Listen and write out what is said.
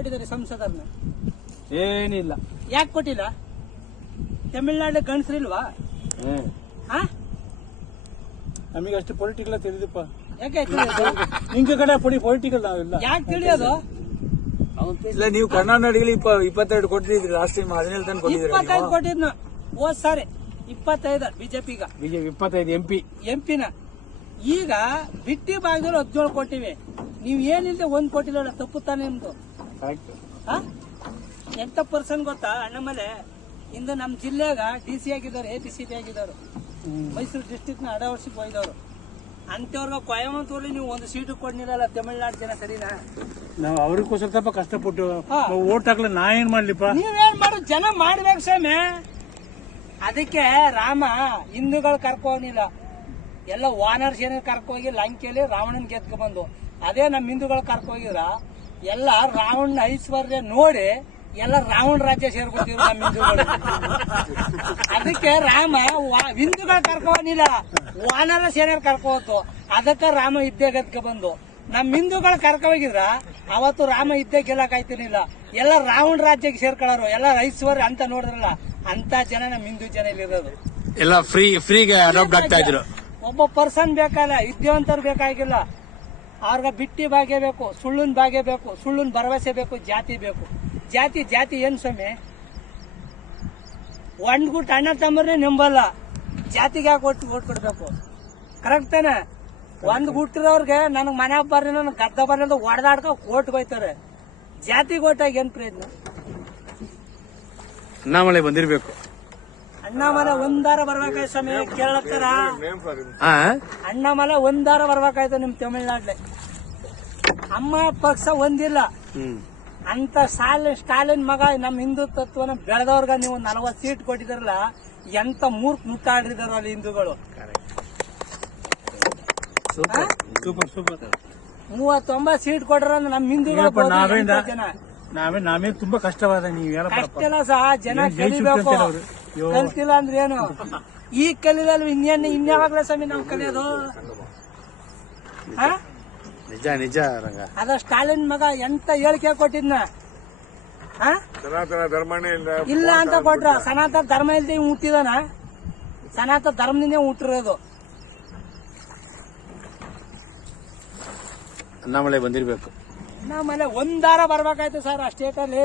ಕೊಟ್ಟಿದ್ದಾರೆ ಸಂಸದರನ್ನ? ಏನಿಲ್ಲ. ಯಾಕೆ ಕೊಟ್ಟಿಲ್ಲ? ತಮಿಳ್ನಾಡು ಗಂಡಸ್ರಿಲ್ವಾ? ನಮಗೆ ಅಷ್ಟು ಪೊಲಿಟಿಕಲ್ ತಿಳಿದಪ್ಪ. ಯಾಕೆ ತಿಳಿಯೋದು? ನಿಂಗೆ ಕಡೆ ಪೊಲಿಟಿಕಲ್ ನಾವಿಲ್ಲ. ಯಾಕೆ ತಿಳಿಯೋದು? ಇಲ್ಲ, ನೀವು ಕರ್ನಾಟಕದಲ್ಲಿ 22 ಕೊಟ್ಟಿದ್ರಿ, ಲಾಸ್ಟ್ ಟೈಮ್ 17 ತನಕ ಕೊಟ್ಟಿದ್ರಿ. 25 ಕೊಟ್ಟಿದ್ನು ಹೋದ್ ಸಾರಿ, 25 ಬಿಜೆಪಿಗ. ಬಿಜೆಪಿ 25 ಎಂಪಿನ. ಈಗ ಬಿಟ್ಟಿ ಭಾಗದಲ್ಲಿ 17 ಕೊಟ್ಟಿವಿ. ನೀವ್ ಏನಿಲ್ಲದೆ 1 ಕೊಟ್ಟಿಲ್ಲ, ತಪ್ಪು ತಾನೇ ನಿಮ್ದು. ಎಂತ ಪರ್ಸನ್ ಗೊತ್ತಾ ಅಣ್ಣಮಲೆ? ಇಂದು ನಮ್ ಜಿಲ್ಲೆಗ DC ಆಗಿದ್ದವ್ರು, APCP ಆಗಿದ್ದವ್ರು, ಮೈಸೂರು ಡಿಸ್ಟ್ರಿಕ್ಟ್ ನ ಅಡವರ್ಸಿಗೆ ಹೋಯ್ದವ್ರು. ಅಂತವ್ರಿಗೆ ಕೊಯಮತ್ತೂರಲ್ಲಿ ನೀವು 1 ಸೀಟು ಕೊಡ್ನಿರಲ್ಲ ತಮಿಳ್ನಾಡು ಜನ, ಸರಿನಾ? ನಾವು ಅವ್ರಿಗೋಸ್ಕರ ಸ್ವಲ್ಪ ಕಷ್ಟಪಟ್ಟು ಓಟ್ ಹಾಕ್ಲ, ನಾ ಏನ್ ಮಾಡ್ಲಿಪ್ಪ? ನೀವೇನ್ ಮಾಡೋ? ಜನ ಮಾಡ್ಬೇಕು ಸ್ವಾಮಿ. ಅದಕ್ಕೆ ರಾಮ ಹಿಂದೂಗಳು ಕರ್ಕೋನಿಲ್ಲ, ಎಲ್ಲ ವಾನರ್ ಸೇನೆ ಕರ್ಕೋಗಿ ಲಂಕೆಯಲ್ಲಿ ರಾವಣನ್ ಗೆದ್ಕ ಬಂದು. ಅದೇ ನಮ್ ಹಿಂದೂಗಳು ಕರ್ಕೋಗಿದ್ರ ಎಲ್ಲ ರಾವಣ ಐಶ್ವರ್ಯ ನೋಡಿ ಎಲ್ಲ ರಾವಣ ರಾಜ್ಯ ಸೇರ್ಕೊತಿದ್ರು ನಮ್ಮ ಹಿಂದೂಗಳು. ಅದಕ್ಕೆ ರಾಮ ಹಿಂದೂಗಳು ಕರ್ಕೋನಿಲ್ಲ, ವಾನರ ಸೇನೆ ಕರ್ಕೋತು. ಅದಕ್ಕೆ ರಾಮ ಇದ್ದೇ ಗೆದ್ಕ ಬಂದು. ನಮ್ ಹಿಂದೂಗಳು ಕರ್ಕೋಗಿದ್ರ ಅವತ್ತು ರಾಮ ಇದ್ದೇ ಗೆಲ್ಲಕ್ ಆಯ್ತಿರ್ಲಿಲ್ಲ. ಎಲ್ಲ ರಾವಣ ರಾಜ್ಯಕ್ಕೆ ಸೇರ್ಕೊಳ್ಳೋರು, ಎಲ್ಲ ಐಶ್ವರ್ಯ ಅಂತ ನೋಡಿದ್ರಲ್ಲ, ಅಂತ ಜನ ನಮ್ ಹಿಂದೂ ಜನ ಇಲ್ಲಿರೋದು. ಎಲ್ಲ ಫ್ರೀಗೆ ಅಡಾಪ್ಟ್ ಆಗ್ತಾ ಇದ್ರು. ಒಬ್ಬ ಪರ್ಸನ್ ಬೇಕಲ್ಲ, ವಿದ್ಯಾವಂತರು ಬೇಕಾಗಿಲ್ಲ. ಅವ್ರಗ ಬಿಟ್ಟಿ ಭಾಗ್ಯ ಬೇಕು, ಸುಳ್ಳಿನ ಭಾಗ್ಯ ಬೇಕು, ಸುಳ್ಳಿನ ಭರವಸೆ ಬೇಕು, ಜಾತಿ ಬೇಕು. ಜಾತಿ ಏನ್ ಸ್ವಾಮಿ? ಒಂದ್ಗುಟ್ಟು ಅಣ್ಣ ತಮ್ಮರೇ ನಂಬಲ್ಲ, ಜಾತಿಗೆ ಯಾಕೆ ಓಟ್ ಕೊಡ್ಬೇಕು? ಕರೆಕ್ಟ್ ತಾನೆ? ಒಂದ್ ಗುಟ್ಟಿರೋರ್ಗೆ ನನಗ್ ಮನೆ ಬರ್ರಿ, ನನಗ್ ಗದ್ದ ಬರ್ರಿ ಅಂತ ಹೊಡೆದಾಡ್ಕ ಓಟ್ಗೆ ಹೋಯ್ತಾರೆ. ಜಾತಿಗೆ ಓಟಾಗಿ ಏನ್ ಪ್ರಯೋಜನ? ಅಣ್ಣಾಮಲೈ ಬಂದಿರ್ಬೇಕು. ಅಣ್ಣಾಮಲೈ ಒಂದಾರ ಬರ್ಬೇಕಾಯ್ತು ಸ್ವಾಮಿ, ಕೇಳತ್ತಾರ? ಅಣ್ಣಾಮಲೈ ಒಂದಾರ ಬರ್ಬೇಕಾಯ್ತು ನಿಮ್ ತಮಿಳ್ನಾಡ್ಲೆ. ಅಮ್ಮ ಪಕ್ಷ ಒಂದಿಲ್ಲ ಅಂತ ಸ್ಟಾಲಿನ್ ಮಗ ನಮ್ ಹಿಂದುತ್ವನ ಬೆಳೆದವ್ರಗ ನೀವು 40 ಸೀಟ್ ಕೊಟ್ಟಿದಾರಲ್ಲ, ಎಂತ ಮೂರ್ಖ ಮುಟ್ಟಾಡಿದಾರ ಅಲ್ಲಿ ಹಿಂದೂಗಳು. 39 ಸೀಟ್ ಕೊಟ್ರ ನಮ್ ಹಿಂದೂಗಳು ಜನ. ನಾವೇ ತುಂಬಾ ಕಷ್ಟವಾದ. ನೀವ್ ಕಷ್ಟ ಇಲ್ಲ ಸಹ, ಜನ ಕಲಿಬೇಕು. ಕಲ್ತಿಲ್ಲ ಅಂದ್ರೆ ಏನು? ಈಗ ಕಲಿಲ್ಲ, ಇನ್ಯಾವಾಗ್ಲೇ ಸ್ವಾಮಿ ನಾವ್ ಕಲಿಯೋದು? ನಿಜ ರಂಗ. ಅದ ಸ್ಟಾಲಿನ್ ಮಗ ಎಂತ ಹೇಳಿಕೆ ಕೊಟ್ಟಿದ್ನ? ಸನಾತನ ಧರ್ಮನೇ ಇಲ್ಲ ಅಂತ ಕೊಟ್ರ. ಸನಾತನ ಧರ್ಮ ಇಲ್ದೆ ಹುಟ್ಟಿದಾನ? ಸನಾತನ ಧರ್ಮದಿಂದ ಹುಟ್ಟಿರೋದು. ಅಣ್ಣಾಮಲೈ ಬಂದಿರ್ಬೇಕು. ನಮ್ಮನೆ ಒಂದಾರ ಬರ್ಬೇಕಾಯ್ತು ಸರ್ ಆ ಸ್ಟೇಟಲ್ಲಿ.